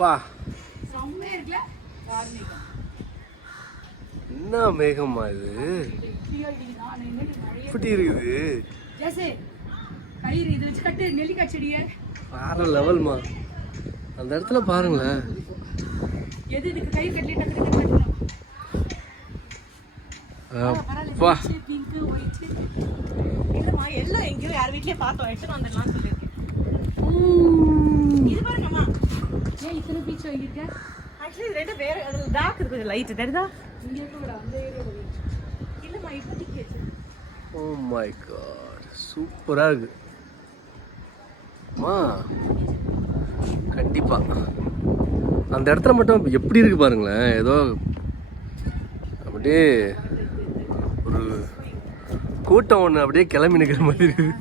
வா செம்மையா இருக்குல கார்மேகம். என்ன மேகமா இது இப்படி இருக்குது ஜெசே கயிறு இது வச்சு கட்டு நெல்லிக்காய் செடியை. வேற லெவல்மா. அந்த இடத்துல பாருங்களேன். எது இதுக்கு கயிறு கட்டலி டக்கு கட்டணும். வா பிங்க் ஒயிட் இல்லம்மா எல்லாம் எங்கேயோ யார் வீட்லயே பார்த்தோம் எடுத்துட்டு வந்துடலாம்னு சொல்லியிருக்கேன். இது பாருங்கம்மா ஏன் இத்தனை பீச் வாங்கியிருக்க? ஆக்சுவலி இது ரெண்டு வேற அதில் டார்க் இருக்குது லைட் தெரியுதா? இங்கே இருக்க அந்த ஏரியா இல்லைம்மா இப்போதைக்கு. ஓ மை காட் சூப்பராக இருக்கு அம்மா. கண்டிப்பா அந்த இடத்துல மட்டும் எப்படி இருக்கு பாருங்களேன். ஏதோ அப்படியே ஒரு கூட்டம் ஒன்று அப்படியே கிளம்பி நிற்கிற மாதிரி இருக்குது.